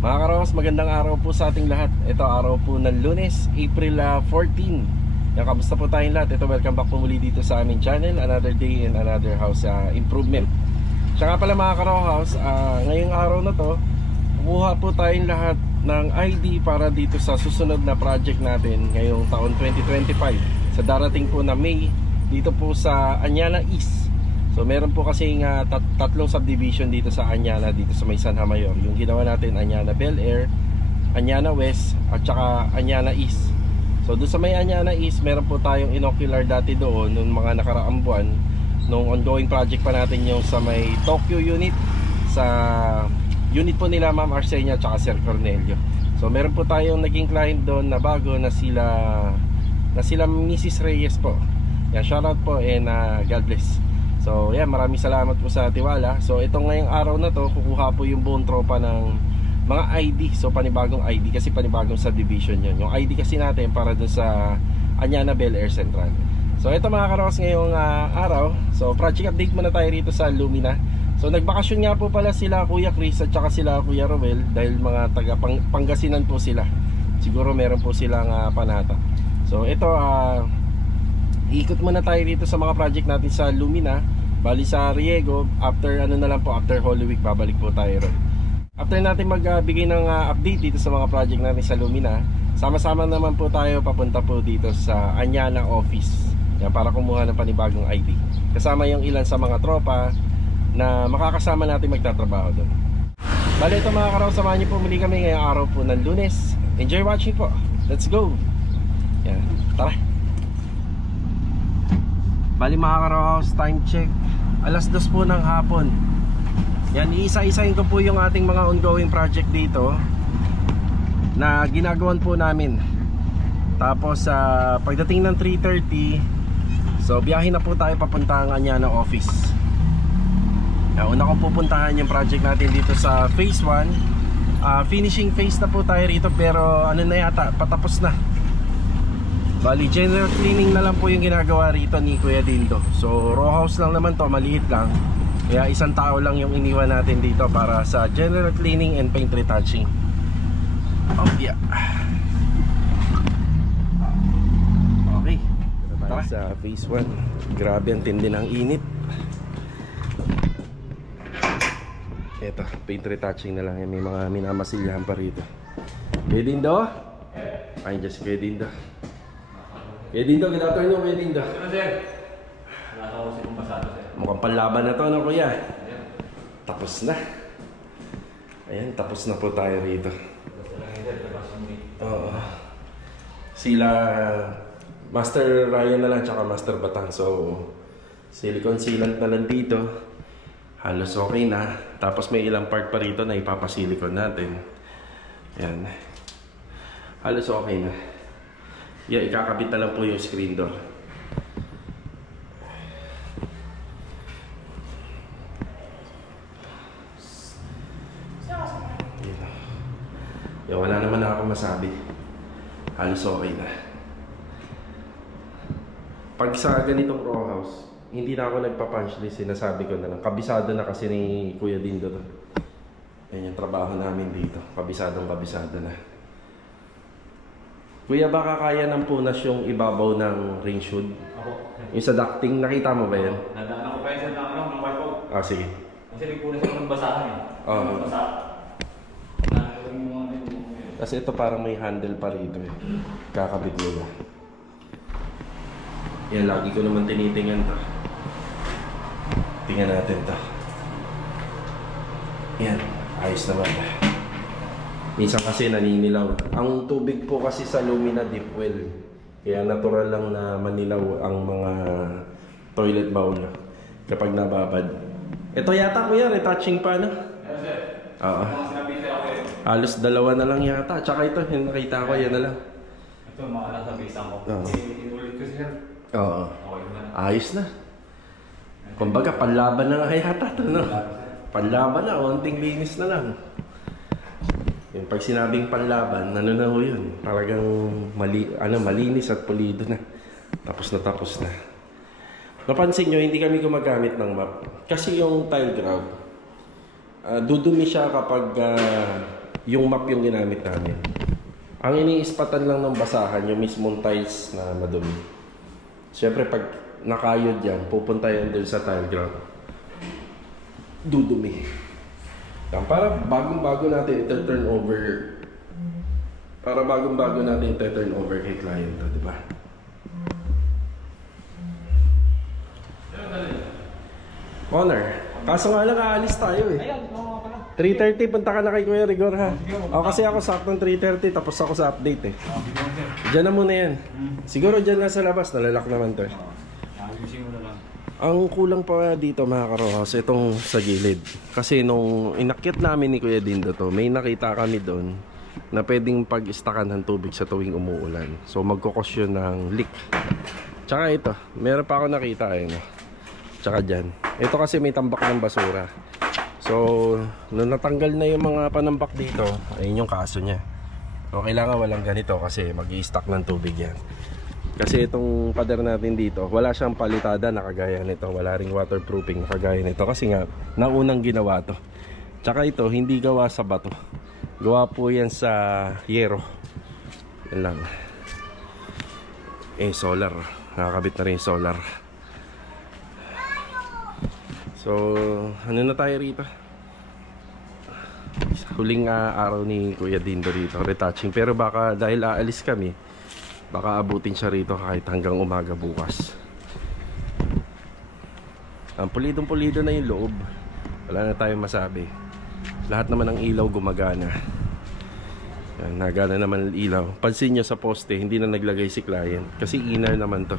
Mga karos, magandang araw po sa ating lahat. Ito araw po ng Lunes, April 14. Yan, kamusta po tayong lahat? Ito, welcome back po muli dito sa aming channel. Another day and another house improvement. Siya nga pala mga karos, ngayong araw na to, kukuha po tayong lahat ng ID para dito sa susunod na project natin ngayong taon 2025. Sa darating po na May, dito po sa Anyana East. So meron po kasing tatlong subdivision dito sa Anyana, dito sa may San Mayor. Yung ginawa natin, Anyana Bel Air, Anyana West, at saka Anyana East. So doon sa may Anyana East, meron po tayong inocular dati doon noong mga nakaraang buwan. Nung ongoing project pa natin yung sa may Tokyo unit, sa unit po nila Ma'am Arsenia at saka Sir Cornelio. So meron po tayong naging client doon na bago na sila Mrs. Reyes po. Yan, shoutout po and God bless. So yan, maraming salamat po sa tiwala. So itong ngayong araw na to, kukuha po yung buong tropa ng mga ID. So panibagong ID kasi panibagong subdivision yun. Yung ID kasi natin para dun sa Anyana Bel Air Central. So ito mga karos, ngayong araw, so project update muna tayo rito sa Lumina. So nagbakasyon nga po pala sila Kuya Chris at saka sila Kuya Roel, dahil mga taga Pangasinan po sila. Siguro meron po silang panata. So ito, iikot muna tayo dito sa mga project natin sa Lumina. Bali sa Riego, after after Holy Week, babalik po tayo ron. After natin magbigay ng update dito sa mga project natin sa Lumina, sama-sama naman po tayo papunta po dito sa Anyana office. Yan, para kumuha ng panibagong ID. Kasama yung ilan sa mga tropa na makakasama natin magtatrabaho doon. Bali ito mga karaw, samahan niyo po muli kami ngayong araw po ng Lunes. Enjoy watching po. Let's go. Yan, tara. Bali mga ka-house, time check, 2:00 po ng hapon. Yan, iisa-isahin ko po yung ating mga ongoing project dito na ginagawan po namin. Tapos pagdating ng 3:30, so biyahin na po tayo papunta ang Anyana office. Yan, una kong pupuntahan yung project natin dito sa phase 1. Finishing phase na po tayo rito, pero ano na yata, patapos na. Bali, general cleaning na lang po yung ginagawa rito ni Kuya Dindo. So, row house lang naman to, maliit lang. Kaya isang tao lang yung iniwan natin dito para sa general cleaning and paint retouching. Oh, yeah. Okay. Tara sa phase 1. Grabe ang tindi ng init. Eto, paint retouching na lang. May mga minamasilyahan pa rito. Kuya Dindo? Ay, just Kuya Dindo. Kuya Dindo, good afternoon Kuya Dindo. Ano sir? Wala ka kasi kung pasado sir. Mukhang panlaban na to, no Kuya? Tapos na. Ayan, tapos na po tayo rito. Oo. Sila Master Ryan na lang tsaka Master Batang. So silicone sealant na lang dito. Halos okay na. Tapos may ilang part pa rito na ipapasilicone natin. Ayan. Halos okay na. Yeah, ikakabit na lang po yung screen door. Yeah, wala naman na ako masabi. Halos okay na. Pag sa ganitong row house, hindi na ako nagpa-punch list. Sinasabi ko na lang. Kabisado na kasi ni Kuya Dindo to. Yan yung trabaho namin dito. Kabisado na. Kuya, baka kaya ng punas yung ibabaw ng range hood? Ako. Yung sa ducting, nakita mo ba yan? Nadaan ako pa yun sa ng wife ko. Sige. Kasi nagpunas ako ng basahan eh. Oo. Basa. Kasi ito parang may handle pa rito eh. Kakabit nila. Yan, lagi ko naman tinitingnan to. Tingnan natin to. Yan, ayos naman. Minsan kasi naninilaw. Ang tubig po kasi sa Lumina deep well. Kaya natural lang na manilaw ang mga toilet bowl kapag nababad. Ito yata Kuya, retouching pa no? Ano sir? Oo. Sinabi sa'yo ako eh. Halos dalawa na lang yata. Tsaka ito, yung nakita ko, yan na lang. Ito mga nasa base ko. Oo. Inulit ko sir. Oo. Okay naman. Ayos na. Kumbaga, panlaban na nga yata ito, no? Panlaban na, onting linis na lang. Yung pag sinabing panlaban, ano na ho yun? Talagang malinis at pulido na. Tapos na. Napansin nyo, hindi kami gumagamit ng map. Kasi yung tile grout, dudumi siya kapag yung map yung ginamit namin. Ang iniispatan lang ng basahan, yung mismong tiles na madumi. Siyempre, pag nakayod yan, pupunta yan dun sa tile ground. Dudumi. Yan, para bagong-bago natin ito turn over. Para bagong-bago natin ito turn over kay client, di ba? Honor. Kaso nga lang, aalis tayo eh. Ayan, oo nga pala. 3:30, punta ka na kay Kuya Rigor ha. O kasi ako saktong 3:30, tapos ako sa update eh. Diyan na muna yan. Siguro dyan lang sa labas, nalalak naman to eh. Ayusin mo na lang. Ang kulang pa dito mga karohas, itong sa gilid. Kasi nung inakyat namin ni Kuya Dindo to, may nakita kami doon na pwedeng pag-istakan ng tubig sa tuwing umuulan. So magkukos yun ng leak. Tsaka ito, meron pa ako nakita eh. No? Tsaka dyan. Ito kasi may tambak ng basura. So, nung natanggal na yung mga panambak dito, ayun yung kaso niya. So, kailangan walang ganito kasi mag-i-stack ng tubig yan. Kasi itong pader natin dito, wala siyang palitada na kagaya nito. Wala ring waterproofing na kagaya nito. Kasi nga, naunang ginawa to. Tsaka ito, hindi gawa sa bato. Gawa po yan sa yero. Yan lang. Eh, solar. Nakakabit na rin solar. So, ano na tayo rito? Huling araw ni Kuya Dindo rito, retouching. Pero baka dahil aalis kami, baka abutin siya rito kahit hanggang umaga bukas. Ang pulidong-pulido na yung loob. Wala na tayong masabi. Lahat naman ng ilaw gumagana. Yan, nagana naman ang ilaw. Pansin nyo sa poste, hindi na naglagay si client. Kasi inner naman to.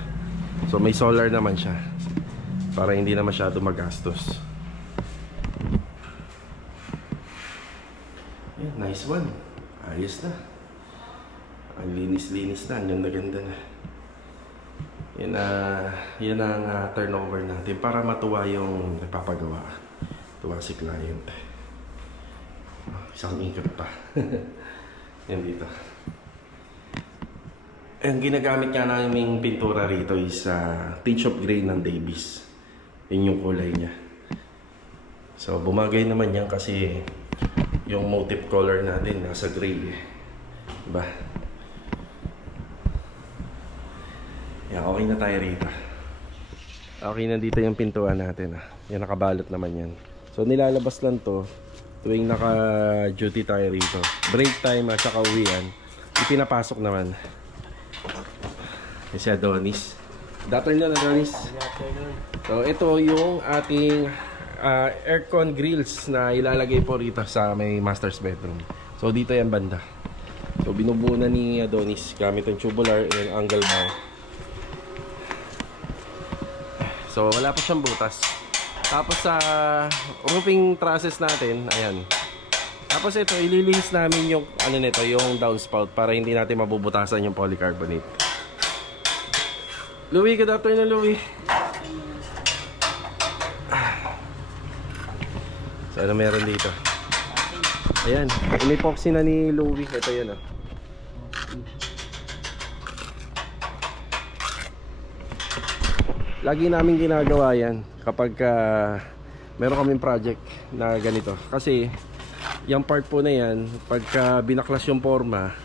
So may solar naman siya. Para hindi na masyado magastos. Yeah, nice one. Ayos na. Ang linis-linis na. Ang ganda-ganda na. Yan ang turnover natin. Para matuwa yung napapagawa. Tuwa si client. Isang ikot pa. Yan dito. Ang ginagamit nga naming pintura rito is Tinge of Gray ng Davies. Yun yung kulay niya. So bumagay naman yan kasi yung motif color natin nasa gray eh. Diba? Yan, okay na tayo rito. Okay na dito yung pintuan natin Yan, nakabalot naman yan. So nilalabas lang to tuwing naka-duty tayo rito. Break time at saka uwian, ipinapasok naman. Yan si Adonis. Afternoon, Adonis. So ito yung ating aircon grills na ilalagay po rito sa may master's bedroom. So dito yan banda. So binubuo na ni Adonis gamit ang tubular and angle bow. So wala pa siyang butas. Tapos sa roofing trusses natin, ayan. Tapos ito ililihis namin yung ano nito, yung downspout para hindi natin mabubutasan yung polycarbonate. Louie, good afternoon, Louie. So ano meron dito? Ayan, in-epoxy na ni Louie. Ito yun Lagi namin ginagawa yan kapag meron kaming project na ganito. Kasi yung part po na yan, pagka binaklas yung forma,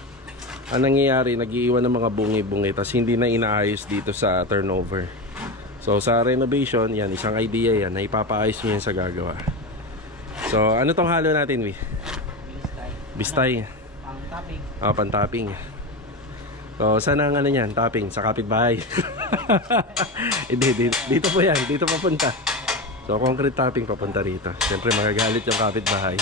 ang nangyayari, nag-iiwan ng mga bungi-bungi tapos hindi na inaayos dito sa turnover. So sa renovation, yan, isang idea yan na ipapaayos nyo yan sa gagawa. So ano tong halo natin, Wi? Bistay. Pang-topping. Pang-topping. So saan ang ano yan? Topping sa kapitbahay. Dito po yan, dito papunta. So concrete topping papunta rito. Siyempre magagalit yung kapitbahay.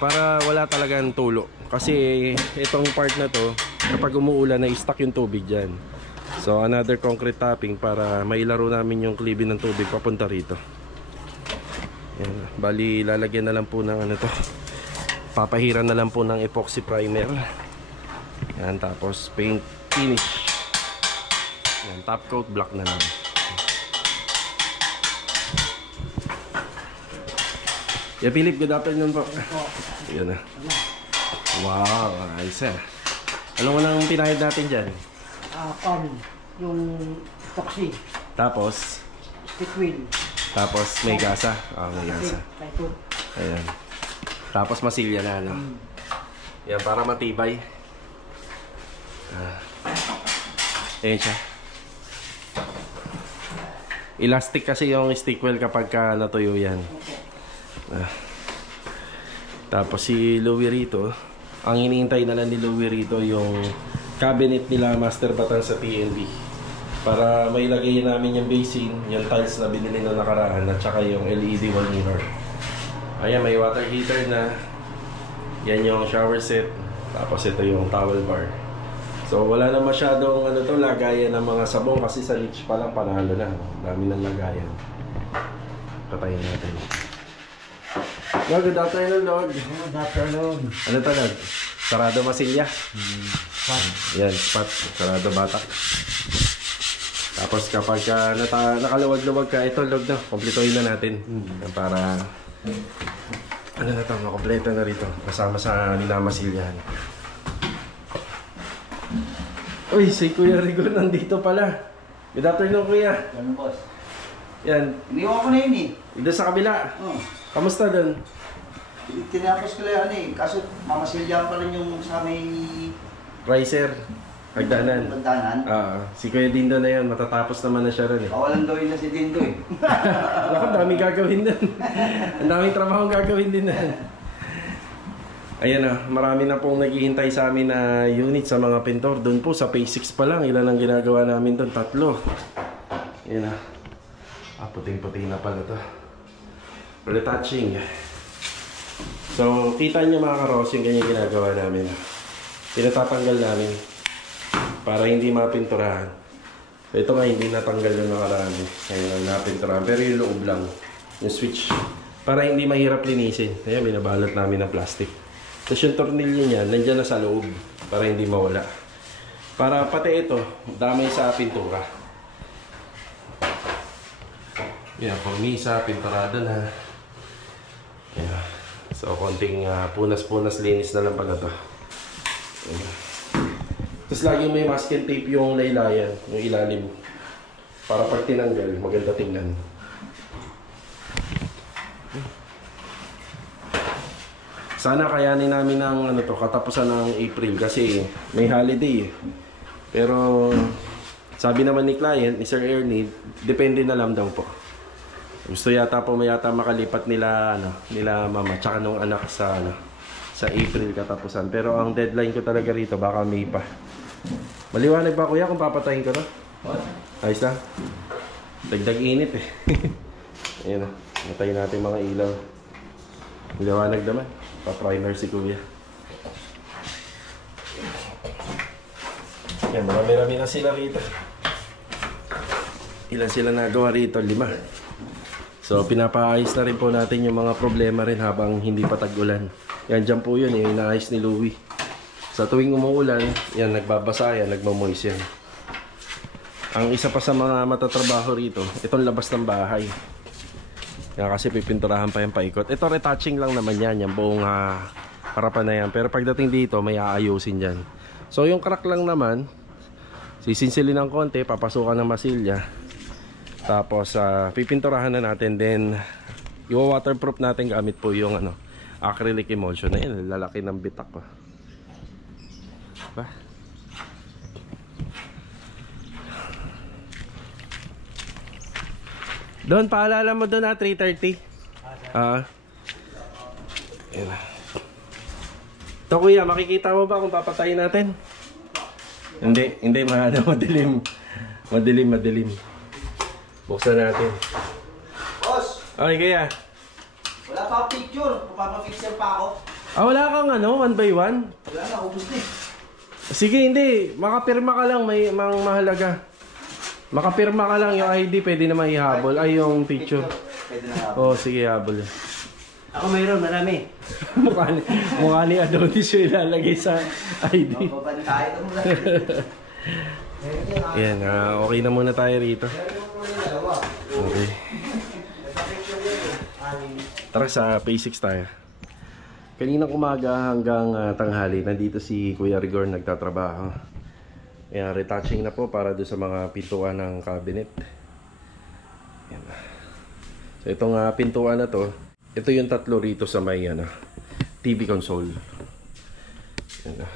Para wala talagang tulo. Kasi itong part na to, kapag umuulan na i-stuck yung tubig dyan. So another concrete topping para mailaro namin yung klibin ng tubig papunta rito. Yan. Bali lalagyan na lang po ng ano to, papahiran na lang po ng epoxy primer. Yan, tapos paint finish. Yan, top coat black na lang. Yeah, Philip, good afternoon po. Yan na. Wow, ayos Ano mo nang pinahid natin dyan? Yung epoxy. Tapos? Stick wheel. Tapos may gasa. May gasa. Ayan. Tapos masilya na, ano? Yan, para matibay. Ayan siya. Elastic kasi yung stick wheel kapag natuyo yan. Tapos si Louie rito, ang iniintay na lang ni Louie rito yung cabinet nila Master Batan sa TNB. Para mailagay namin yung basin, yung tiles na binili na nakaraan, at saka yung LED wall mirror. Ayan, may water heater na. Yan yung shower set. Tapos ito yung towel bar. So wala na masyadong lagayan ng mga sabong kasi sa leach pa lang panalo na. Dami ng lagayan. Patayin natin. Lord, good afternoon, Lord. Good afternoon. Ano to, Lord? Sarado masilya. Yan, spot. Sarado batak. Tapos kapag nakaluwag-luwag ka, ito, Lord, na. Kompletohin na natin. Para ano na to, makompleto na rito. Kasama sa minamasilyahan. Uy, si Kuya Rigor nandito pala. Good afternoon, Kuya. Ano, boss? Yan. Iniwan ko na yun eh. Doon sa kabila. Oh. Kamusta doon? Tinapos ko lang eh. Kaso mamasilyahan pa rin yung sa may Riser. Hagdanan. pagdanan. Si Kuya Dindo na yan. Matatapos naman na siya rin eh. Kawalan daw yun na si Dindo eh. Naku, daming gagawin doon. Ang daming trabaho gagawin din na. Ayan na, marami na pong naghihintay sa amin na unit sa mga pintor. Doon po sa phase 6 pa lang, ilan ang ginagawa namin doon? 3. Ayan na. Puting-puting na pala to. Retouching. So, kita nyo mga karos yung ganyan ginagawa namin. Pinatatanggal namin para hindi mapinturahan. So, ito nga hindi natanggal yung nakaraan. Ngayon napinturahan. Pero yung loob lang, yung switch. Para hindi mahirap linisin. Ayan, binabalot namin ng plastic. Tapos yung tornilyo niya, nandiyan na sa loob para hindi mawala. Para pati ito, damay sa pintura. Yan, pamisa, pinturado na. Yan. So, konting punas-punas linis na lang pala ito. Tapos lagi may masking tape yung laylayan, yung ilalim. Para pag tinanggal, maganda tingnan. Sana kayanin namin ng katapusan ng April kasi may holiday eh. Pero sabi naman ni client, ni Sir Ernie, depende na lang daw po. Gusto yata po makalipat nila nila mama tsaka nung anak sa April katapusan. Pero ang deadline ko talaga rito baka May pa. Maliwanag ba kuya kung papatayin ko to? Ayos na. Dagdag init eh. Ayan na. Matayin natin mga ilaw. Maliwanag naman. Pa-primer si kuya. Yan, marami-rami na sila rito. Ilan sila nagawa rito? 5. So, pinapaayos na rin po natin yung mga problema rin habang hindi pa tag-ulan. Yan, dyan po yun, yung inaayos ni Louie. Sa tuwing umuulan, yan, nagbabasa yan, nagmamoist yan. Ang isa pa sa mga matatrabaho rito, itong labas ng bahay. Yan, kasi pipinturahan pa yung paikot. Ito retouching lang naman yan, yung buong harapan na yan. Pero pagdating dito, may aayusin dyan. So yung crack lang naman, sisinsilin ng konti, papasukan ng masilya. Tapos pipinturahan na natin. Then i-waterproof natin gamit po yung acrylic emulsion. Ayan, lalaki ng bitak ko. Diba? Doon, paalala mo doon 3:30. Ito kuya, makikita mo ba kung papatayin natin? Hindi, madilim. Madilim. Buksan natin. Boss! Okay kuya. Wala pa akong picture. Papapicture pa ako. Wala kang 1 by 1? Wala na, ubus na eh. Sige, hindi. Makapirma ka lang, may mahalaga. Makapirma ka lang yung ID, pwede naman ihabol. Ay, yung picture. Pwede na habol. Sige, habol. Ako mayroon, marami. mukha ni Adonis yung ilalagay sa ID. Mapapantay ito muna. Yan, okay na muna tayo rito. Okay. Tara sa phase 6 tayo. Kaninang umaga hanggang tanghali, nandito si Kuya Rigor nagtatrabaho. Ayan, retouching na po para doon sa mga pintuan ng cabinet. Ayan. So itong pintuan na to, ito yung 3 rito sa may TV console. Yan na.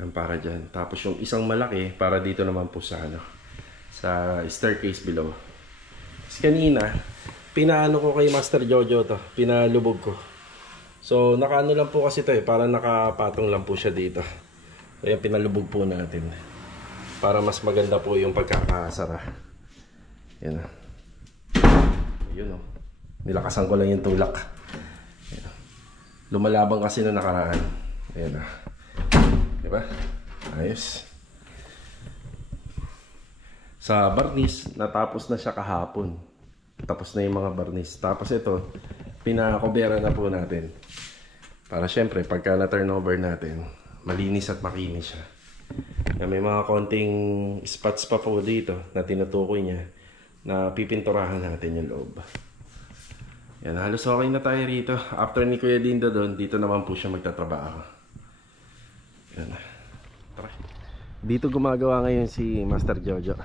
Yan para dyan. Tapos yung isang malaki para dito naman po sa ano, sa staircase below. Kasi kanina, pinaano ko kay Master Jojo to, pinalubog ko. So nakaano lang po kasi to para nakapatong lang po siya dito. Kaya pinalubog po natin para mas maganda po yung pagkakasara. Yan na. Yun o. Nilakasan ko lang yung tulak. Yan. Lumalabang kasi na nakaraan. Ayan na. Diba? Ayos. Sa barnis, natapos na siya kahapon. Tapos na yung mga barnis. Tapos ito, pinakobera na po natin. Para syempre, pagka na-turnover natin, malinis at makinis siya. May mga konting spots pa po dito na tinutukoy niya na pipinturahan natin yung loob. Yan, halos okay na tayo rito. After ni Kuya Lindo doon, dito naman po siya magtatrabaho. Yan. Tara. Dito gumagawa ngayon si Master Jojo.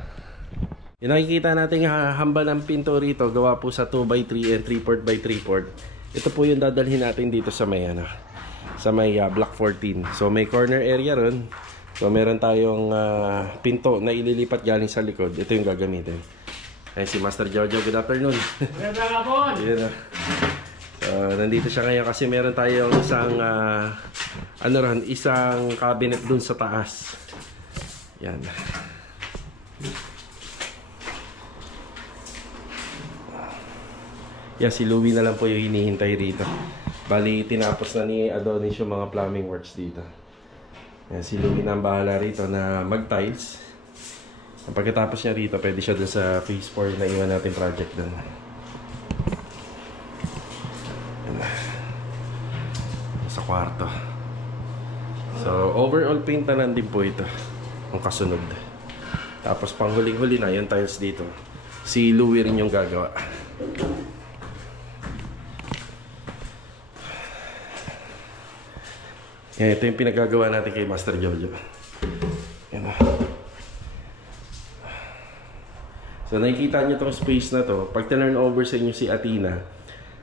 Yung nakikita natin hambal ng pinto rito, gawa po sa 2x3 and 3/4 by 3/4. Ito po yung dadalhin natin dito sa may ano, sa may block 14. So may corner area ron. So meron tayong pinto na ililipat galing sa likod. Ito yung gagamitin. Ay si Master Jojo, good afternoon. Magandang hapon! Yan. So nandito siya ngayon kasi meron tayong isang ano ron, isang cabinet dun sa taas. Yan. Yan, si Louie na lang po yung hinihintay rito. Bali, tinapos na ni Adonis yung mga plumbing works dito. Yan, si Louie na ang bahala rito na mag-tiles. Pagkatapos niya rito, pwede siya dun sa phase 4 na iwan natin project dun. Yan. Sa kwarto. So, overall paint na lang din po ito. Ang kasunod. Tapos panghuling-huli na yung tiles dito. Si Louie rin yung gagawa. Yan, ito yung pinagagawa natin kay Master Jojo. Yan na. So nakikita nyo itong space na to. Pag turn over sa inyo si Athena,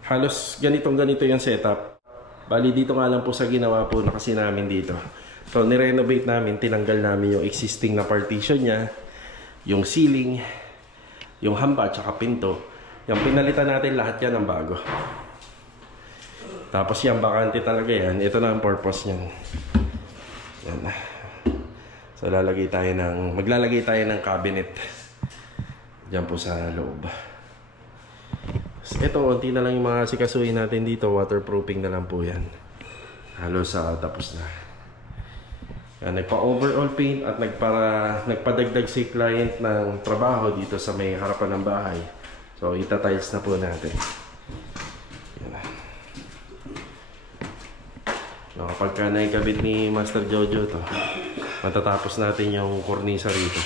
halos ganito yung setup. Bali dito nga lang po sa ginawa po na kasi namin dito. So nirenovate namin, tinanggal namin yung existing na partition niya, yung ceiling, yung hamba at saka pinto. Yung pinalitan natin lahat yan ng bago. Tapos yan, bakante talaga yan. Ito na ang purpose niyan. Yan. So maglalagay tayo ng cabinet diyan po sa loob. So, ito, unti na lang yung mga sikasuhin natin dito. Waterproofing na lang po yan. Halos tapos na. Yan, nagpa-overall paint at nagpadagdag si client ng trabaho dito sa may harapan ng bahay. So ita-tiles na po natin. No, kapag ka naikabit ni Master Jojo to, matatapos natin yung kornisa rito.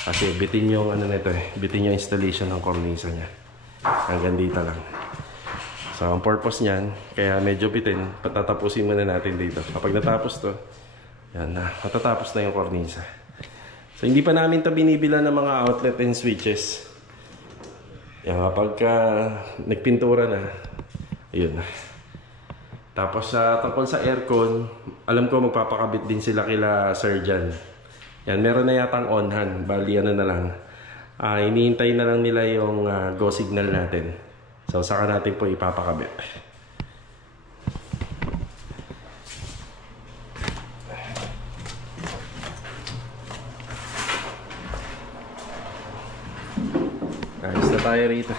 Kasi bitin yung ano nito bitin yung installation ng kornisa niya. Hanggang dito lang. So ang purpose niyan, kaya medyo bitin, patatapusin muna natin dito. Kapag natapos to, yan na, matatapos na yung kornisa. So hindi pa namin ito binibila ng mga outlet and switches. Yan, kapag nagpintura na, ayun na. Tapos tungkol sa aircon, alam ko magpapakabit din sila kila Sir Jan. Yan, meron na yatang on-hand. Bali, ano na lang. Iniintay na lang nila yung go signal natin. So, saka natin po ipapakabit. Ayos na tayo rito.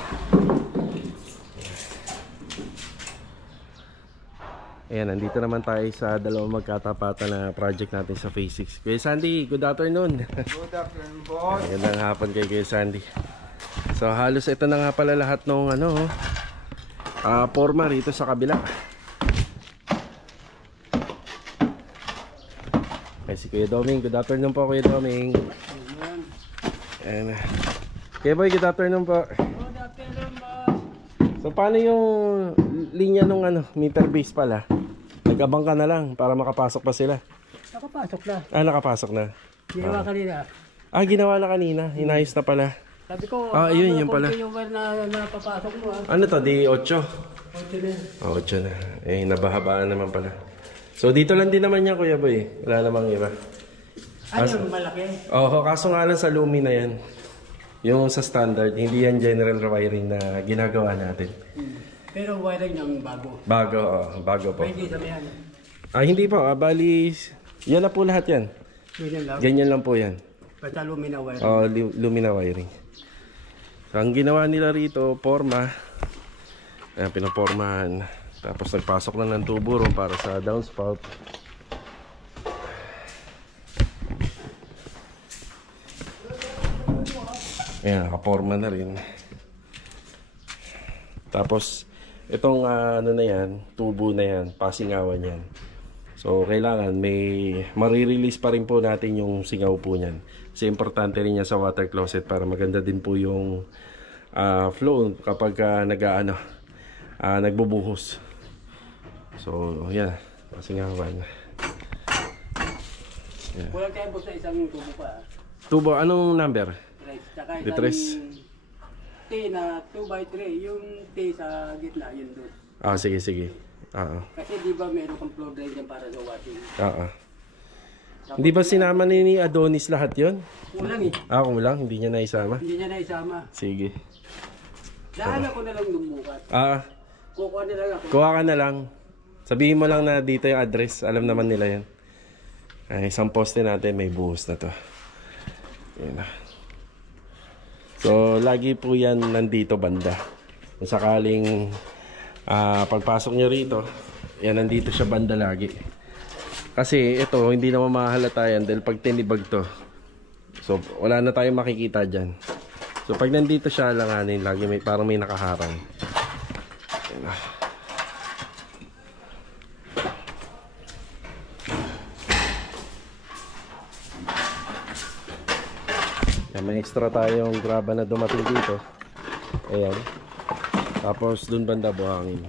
Ayan, nandito naman tayo sa dalawang magkatapatan na project natin sa Phase 6. Kuya Sandy, good afternoon. Good afternoon, boss. Magandang hapon kay Kuya Sandy. So halos ito na nga pala lahat ng forma rito sa kabila. Ay, si Kuya Doming, good afternoon po Kuya Doming. Ayan. Kuya Boy, good afternoon po. Good afternoon, boss. So paano yung linya nung meter base pala? Nag-abang ka na lang para makapasok pa sila. Nakapasok na. Nakapasok na. Ginawa kanina. Ginawa na kanina. Inayos na pala. Sabi ko, Yun, yun pala. Yung wire na napapasok mo Ano to, di 8? 8 na. 8 na. Nabahabaan naman pala. So dito lang din naman yan, Kuya Boy. Wala namang iba. Yung malaki? Kaso nga lang sa Lumi na yan. Yung sa standard, hindi yan general wiring na ginagawa natin. Pero wiring yung bago. Bago po. Hindi sa yan. Hindi po. Bali, yan na po lahat yan. Ganyan lang? Ganyan lang po yan. Basta lumina wiring. Lumina wiring. So, ang ginawa nila rito, forma. Ayan, pinapormahan. Tapos nagpasok na ng tubo ron para sa downspout. Ayan, nakaporma na rin. Tapos, itong ano na yan, tubo na yan, pasingawan yan. So, kailangan may marirelease pa rin po natin yung singaw po niyan. Kasi importante rin yan sa water closet para maganda din po yung flow kapag nagbubuhos. So, yan, pasingawan. Yeah. Kulang tayo sa isang tubo pa. Tubo, anong number? Tsaka Litres. T na 2x3, yung T sa gitna, yun doon. Sige. Kasi di ba meron kang flow drain dyan para sa washing? Hindi ba sinama ni Adonis lahat yon? Kulang eh. Kulang? Hindi niya naisama? Hindi niya naisama. Sige. Daan ako na lang lumukat. Kukuha na lang ako. Kuha ka na lang. Sabihin mo lang na dito yung address. Alam naman nila yan. Isang poste natin may buhos na to. Yan na. So, lagi po yan nandito banda. Kung sakaling pagpasok nyo rito, yan nandito siya banda lagi. Kasi ito, hindi naman mahalata yan dahil pag tinibag to, so wala na tayong makikita dyan. So pag nandito siya, langanin lagi parang may nakaharang. Yan, may extra tayong graba na dumating dito. Ayan. Tapos dun banda buhangin.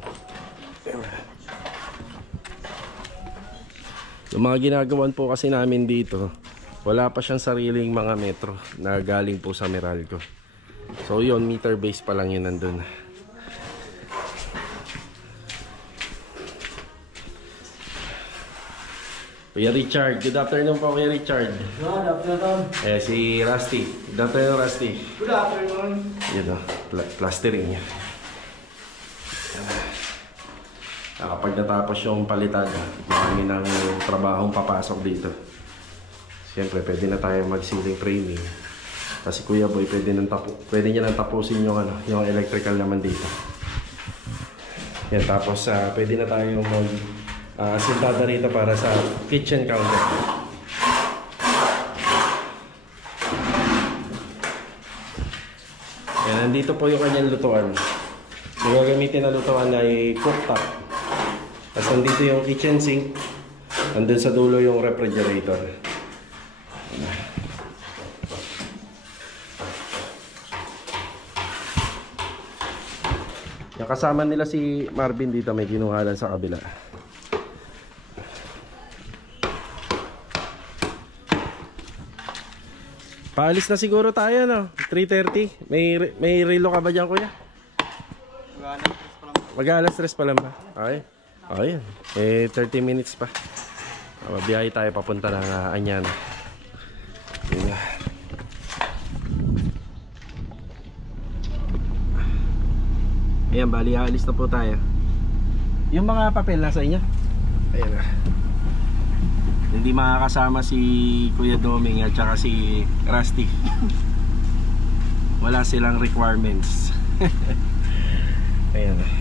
Yung mga ginagawan po kasi namin dito, wala pa siyang sariling mga metro na galing po sa Meralco. So yun, meter base pa lang yun nandun. Kuya Richard, good afternoon po Kuya Richard. Good afternoon. Si Rusty, good afternoon Rusty. Good afternoon. Yun o, plastering niya. Kapag natapos yung palitan, marami ng trabahong papasok dito. Siyempre, pwede na tayo mag-ceiling framing. Kasi Kuya Boy, pwede niya nang tapusin yung, yung electrical naman dito. Yan, tapos pwede na tayo mag-asintada rito para sa kitchen counter. Yan, nandito po yung kanyang lutuan. Yung gagamitin na lutuan ay cooktop. Tapos nandito yung kitchen sink. Nandun sa dulo yung refrigerator. Yung kasama nila si Marvin dito, may kinuha lang sa kabila. Paalis na siguro tayo, no? 3:30. May relo ka ba dyan, Kuya? Mag-alas 3 pa lang ba? Okay. Ayan. 30 minutes pa. Mabiyahe tayo papunta ng Anyana. Ayan, bali alis na po tayo. Yung mga papel nasa inyo? Ayan na. Hindi makakasama si Kuya Doming at saka si Rusty. Wala silang requirements. Ayan na.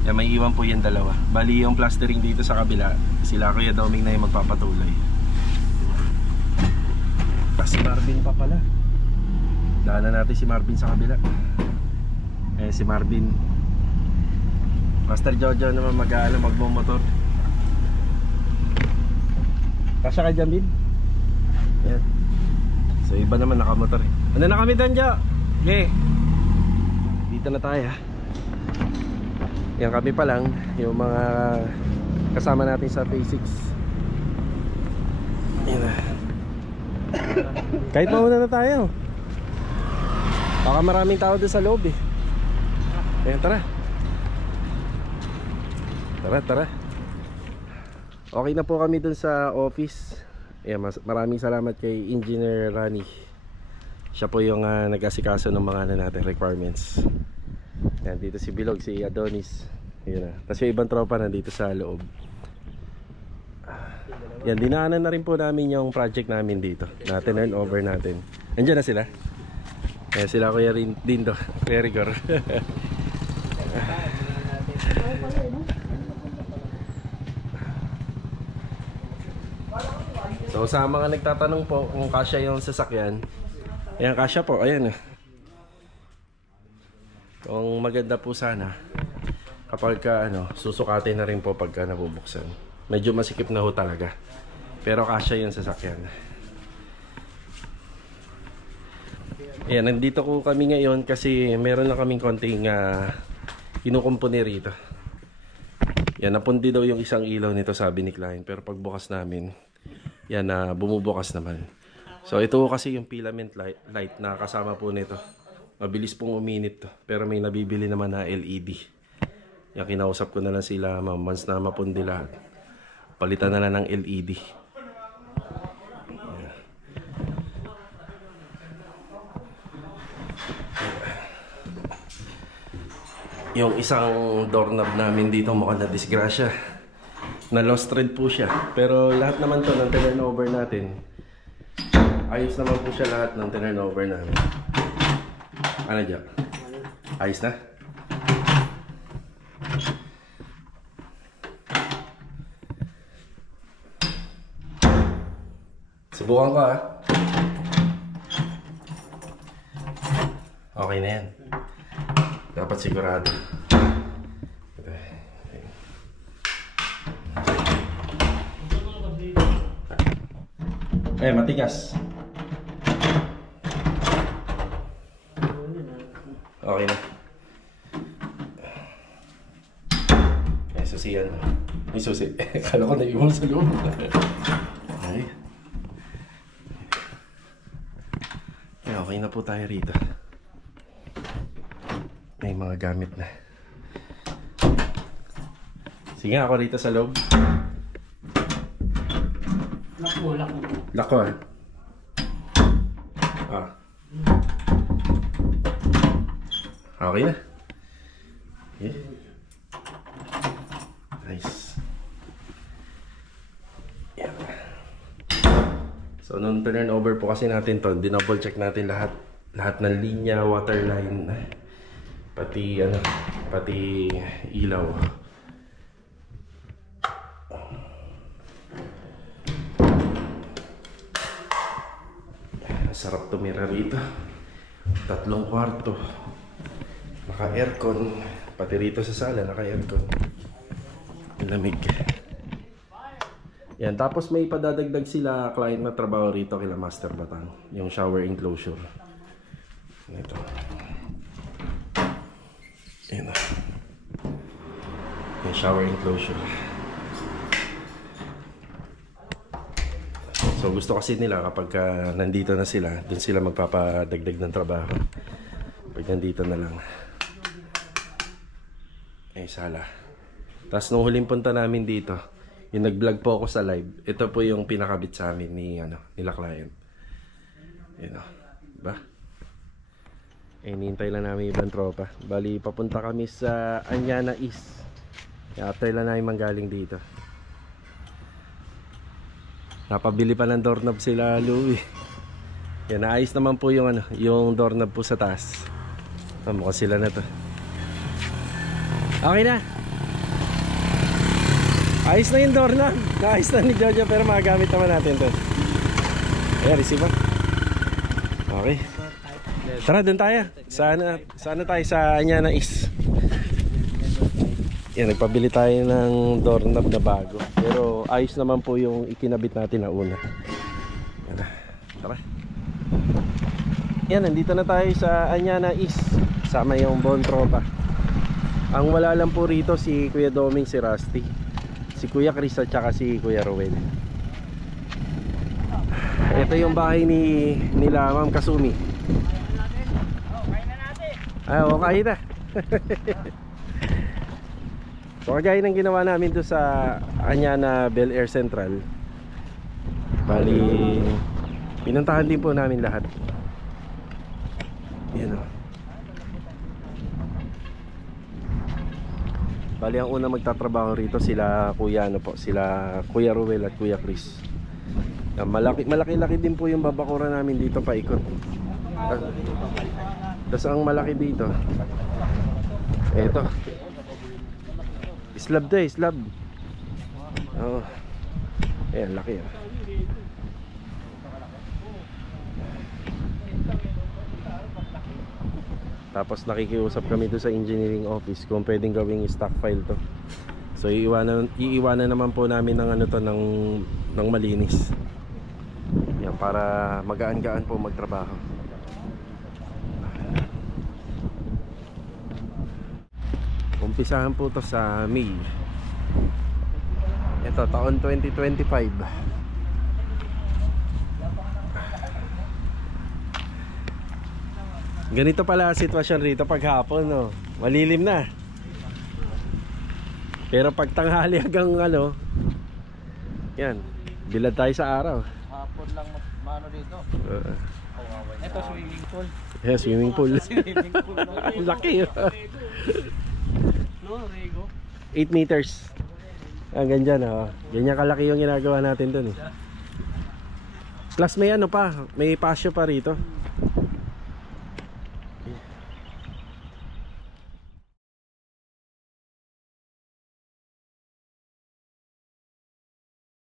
Yan, may iwan po yung dalawa. Bali yung plastering dito sa kabila, sila Kuya Doming na yung magpapatuloy. Si Marvin pa pala. Daanan natin si Marvin sa kabila. Si Marvin. Master Jojo naman magmomotor. Kasya ka dyan, Bin? Yan. So iba naman nakamotor eh. Ano na kami doon, Jo? Okay. Dito na tayo ha. Yan kami pa lang, yung mga kasama natin sa Phase 6. Yan na. Kahit mauna na tayo. Baka maraming tao doon sa loob eh. Ayan, tara. Tara. Okay na po kami doon sa office. Ayan, maraming salamat kay Engineer Rani. Siya po yung nag-asikaso ng mga natin requirements. Ayan, dito si Bilog, si Adonis. Ayan na. Tapos yung ibang tropa nandito sa loob. Yan, dinaanan na rin po namin yung project namin dito. Na-turn over natin. Andiyan na sila. Ayan sila, Kuya Dindo, Kuya Rigor. So sa mga nagtatanong po kung kasya yung sasakyan, ayan, kasya po, ayan. Kung maganda po sana kapag susukatin na rin po pagka nabubuksan. Medyo masikip na ho talaga, pero kasya yung sasakyan. Ayan, nandito ko kami ngayon kasi meron na kaming konting kinukumpuni rito. Yan, napundi daw yung isang ilaw nito, sabi ni client, pero pagbukas namin, yan na bumubukas naman. So ito kasi yung filament light na kasama po nito. Mabilis pong uminit to, pero may nabibili naman na LED. Yan, kinausap ko na lang sila, once na mapundi lahat, palitan na lang ng LED. Yung isang doorknob namin dito mukhang na disgrasya. Na lost thread po siya. Pero lahat naman to ng turn over natin. Ayos naman po siya lahat ng turn over namin. Ano dyan? Ayos na? Subukan ko Okay na yan. Dapat sigurado. Matigas. Okay na. Susiyan. May susi. Kala ko naiwan sa loob. Ay. Okay na po tayo rito. May mga gamit na. Sige ako rito sa loob. Lako Okay na. Okay. Nice. Yan. So nung turn over po kasi natin to, dinouble check natin lahat ng linya, waterline, pati ilaw. Sarap tumira rito. 3 kwarto. Naka-aircon. Pati rito sa sala, naka-aircon. Lamig. Yan, tapos may padadagdag sila client na trabaho rito kila Master Batang. Yung shower enclosure. Ito. Yan. Yung shower enclosure. So gusto kasi nila kapag nandito na sila, dun sila magpapadagdag ng trabaho. Pag nandito na lang. Sala. Tapos nung huling punta namin dito, yung nag-vlog po ako sa live, ito po yung pinakabit sa amin nila client. Diba? Hinihintay lang namin ibang tropa. Bali, papunta kami sa Anyana East. After lang namin manggaling dito. Napabili pa ng doorknob sila Louie. Yan, naayos naman po yung yung doorknob po sa taas. Mukhang sila na to. Okay na. Ayos na yung doorknob. Naayos na ni Jojo pero magagamit naman natin to. Ayan, receive ba? Okay. Tara, dun tayo. Sana tayo sa Anyana East. Yan, nagpabili tayo ng doorknob na bago. Pero ayos naman po yung ikinabit natin na una. Yan. Tara. Yan, nandito na tayo sa Anyana East. Sama yung buong tropa. Ang wala lang po rito si Kuya Doming, si Rusty, si Kuya Chris at saka si Kuya Rowel. Ito yung bahay nila Ma'am Kasumi. Ay, okay na. So kagaya ng ginawa namin doon sa Anyana Bel Air Central, bali pinuntahan din po namin lahat. Yan o. Bali ang una magtatrabaho rito sila Kuya ano po, sila Kuya Ruel at Kuya Chris. Malaki-laki din po yung babakuran namin dito paikot. Tapos ang malaki dito, eto, slab to slab. Oh. Ayan, laki ah. Tapos nakikiusap kami doon sa engineering office kung pwedeng gawing stock file to. So iiwanan naman po namin ng ano to ng malinis. Yan, para magaan-gaan po magtrabaho. Umpisahan po to sa May. Ito, taon 2025. Ganito pala ang sitwasyon rito pag hapon, no? Malilim na. Pero pag tanghali hanggang ano, yan, bilad tayo sa araw. Hapon lang mano dito. Ito swimming pool. Yeah, swimming pool. Swimming pool. Laki. No, Rego. 8 meters. Hanggang dyan, oh. Ganyan kalaki yung ginagawa natin dun, eh. Plus may ano pa, may pasyo pa rito.